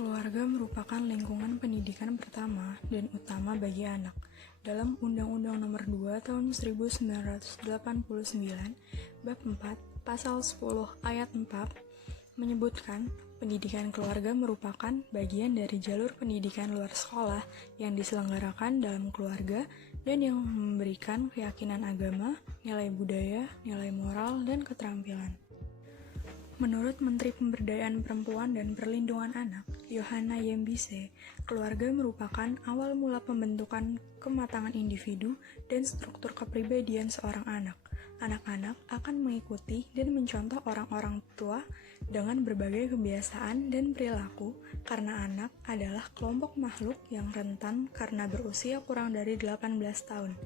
Keluarga merupakan lingkungan pendidikan pertama dan utama bagi anak. Dalam Undang-Undang Nomor 2 Tahun 1989, Bab 4, Pasal 10 Ayat 4 menyebutkan pendidikan keluarga merupakan bagian dari jalur pendidikan luar sekolah yang diselenggarakan dalam keluarga dan yang memberikan keyakinan agama, nilai budaya, nilai moral, dan keterampilan. Menurut Menteri Pemberdayaan Perempuan dan Perlindungan Anak, Yohana Yembise, keluarga merupakan awal mula pembentukan kematangan individu dan struktur kepribadian seorang anak. Anak-anak akan mengikuti dan mencontoh orang-orang tua dengan berbagai kebiasaan dan perilaku karena anak adalah kelompok makhluk yang rentan karena berusia kurang dari 18 tahun.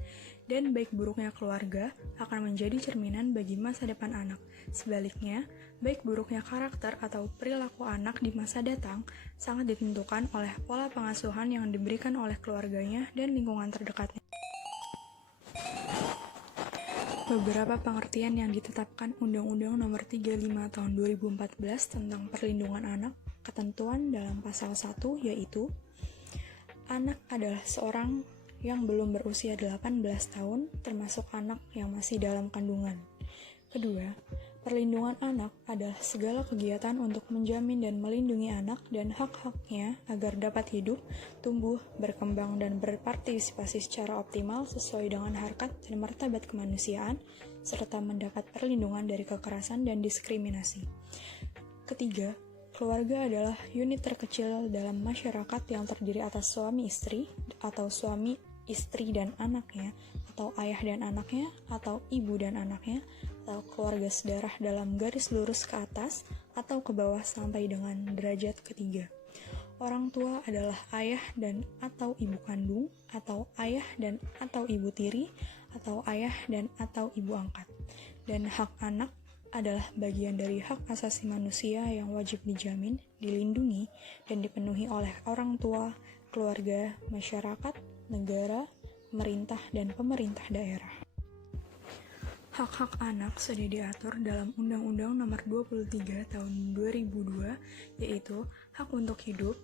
Dan baik buruknya keluarga akan menjadi cerminan bagi masa depan anak. Sebaliknya, baik buruknya karakter atau perilaku anak di masa datang sangat ditentukan oleh pola pengasuhan yang diberikan oleh keluarganya dan lingkungan terdekatnya. Beberapa pengertian yang ditetapkan Undang-Undang Nomor 35 Tahun 2014 tentang Perlindungan Anak, ketentuan dalam Pasal 1 yaitu anak adalah seorang yang belum berusia 18 tahun, termasuk anak yang masih dalam kandungan. Kedua, perlindungan anak adalah segala kegiatan untuk menjamin dan melindungi anak dan hak-haknya agar dapat hidup, tumbuh, berkembang, dan berpartisipasi secara optimal sesuai dengan harkat dan martabat kemanusiaan, serta mendapat perlindungan dari kekerasan dan diskriminasi. Ketiga, keluarga adalah unit terkecil dalam masyarakat yang terdiri atas suami istri, atau suami istri dan anaknya, atau ayah dan anaknya, atau ibu dan anaknya, atau keluarga sedarah dalam garis lurus ke atas atau ke bawah sampai dengan derajat ketiga. Orang tua adalah ayah dan atau ibu kandung, atau ayah dan atau ibu tiri, atau ayah dan atau ibu angkat. Dan hak anak adalah bagian dari hak asasi manusia yang wajib dijamin, dilindungi, dan dipenuhi oleh orang tua, keluarga, masyarakat, negara, pemerintah, dan pemerintah daerah. Hak-hak anak sudah diatur dalam Undang-Undang Nomor 23 Tahun 2002, yaitu hak untuk hidup,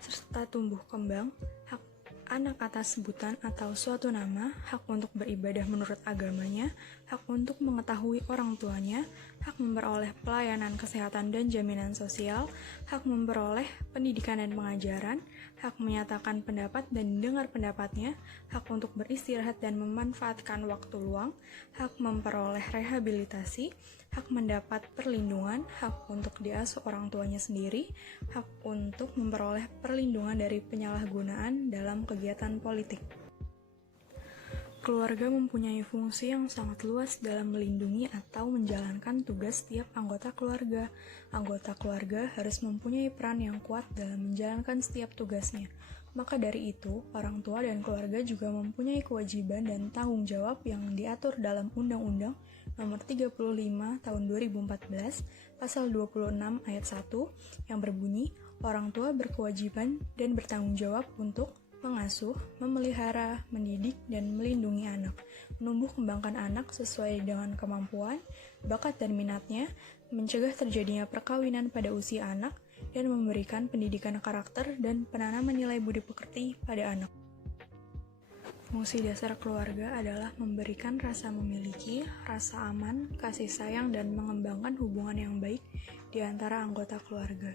serta tumbuh kembang, hak anak atas sebutan atau suatu nama, hak untuk beribadah menurut agamanya, hak untuk mengetahui orang tuanya, hak memperoleh pelayanan kesehatan dan jaminan sosial, hak memperoleh pendidikan dan pengajaran, hak menyatakan pendapat dan dengar pendapatnya, hak untuk beristirahat dan memanfaatkan waktu luang, hak memperoleh rehabilitasi, hak mendapat perlindungan, hak untuk diasuh orang tuanya sendiri, hak untuk memperoleh perlindungan dari penyalahgunaan dalam kegiatan politik. Keluarga mempunyai fungsi yang sangat luas dalam melindungi atau menjalankan tugas setiap anggota keluarga. Anggota keluarga harus mempunyai peran yang kuat dalam menjalankan setiap tugasnya. Maka dari itu, orang tua dan keluarga juga mempunyai kewajiban dan tanggung jawab yang diatur dalam Undang-Undang Nomor 35 Tahun 2014, Pasal 26 Ayat 1, yang berbunyi, orang tua berkewajiban dan bertanggung jawab untuk mengasuh, memelihara, mendidik, dan melindungi anak, menumbuh kembangkan anak sesuai dengan kemampuan, bakat dan minatnya, mencegah terjadinya perkawinan pada usia anak, dan memberikan pendidikan karakter dan penanaman nilai budi pekerti pada anak. Fungsi dasar keluarga adalah memberikan rasa memiliki, rasa aman, kasih sayang, dan mengembangkan hubungan yang baik di antara anggota keluarga.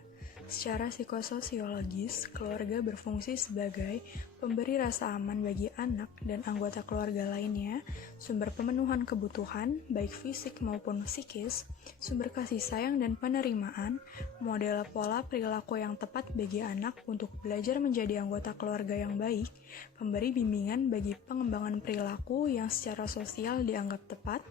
Secara psikososiologis, keluarga berfungsi sebagai pemberi rasa aman bagi anak dan anggota keluarga lainnya, sumber pemenuhan kebutuhan, baik fisik maupun psikis, sumber kasih sayang dan penerimaan, model pola perilaku yang tepat bagi anak untuk belajar menjadi anggota keluarga yang baik, pemberi bimbingan bagi pengembangan perilaku yang secara sosial dianggap tepat,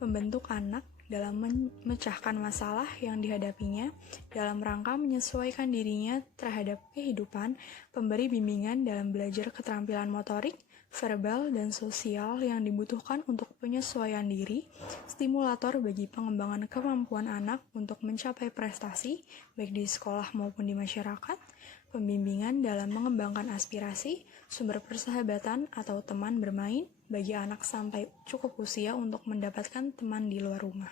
pembentuk anak dalam memecahkan masalah yang dihadapinya dalam rangka menyesuaikan dirinya terhadap kehidupan, pemberi bimbingan dalam belajar keterampilan motorik, verbal, dan sosial yang dibutuhkan untuk penyesuaian diri, stimulator bagi pengembangan kemampuan anak untuk mencapai prestasi, baik di sekolah maupun di masyarakat, pembimbingan dalam mengembangkan aspirasi, sumber persahabatan atau teman bermain bagi anak sampai cukup usia untuk mendapatkan teman di luar rumah.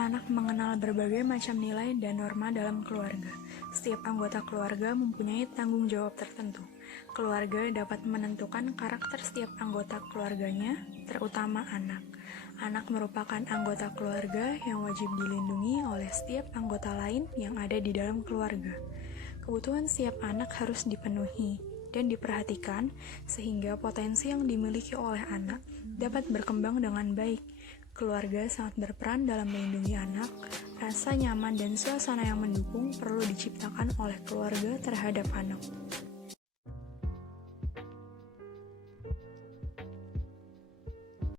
Anak mengenal berbagai macam nilai dan norma dalam keluarga. Setiap anggota keluarga mempunyai tanggung jawab tertentu. Keluarga dapat menentukan karakter setiap anggota keluarganya, terutama anak. Anak merupakan anggota keluarga yang wajib dilindungi oleh setiap anggota lain yang ada di dalam keluarga. Kebutuhan setiap anak harus dipenuhi dan diperhatikan sehingga potensi yang dimiliki oleh anak dapat berkembang dengan baik. Keluarga sangat berperan dalam melindungi anak. Rasa nyaman dan suasana yang mendukung perlu diciptakan oleh keluarga terhadap anak.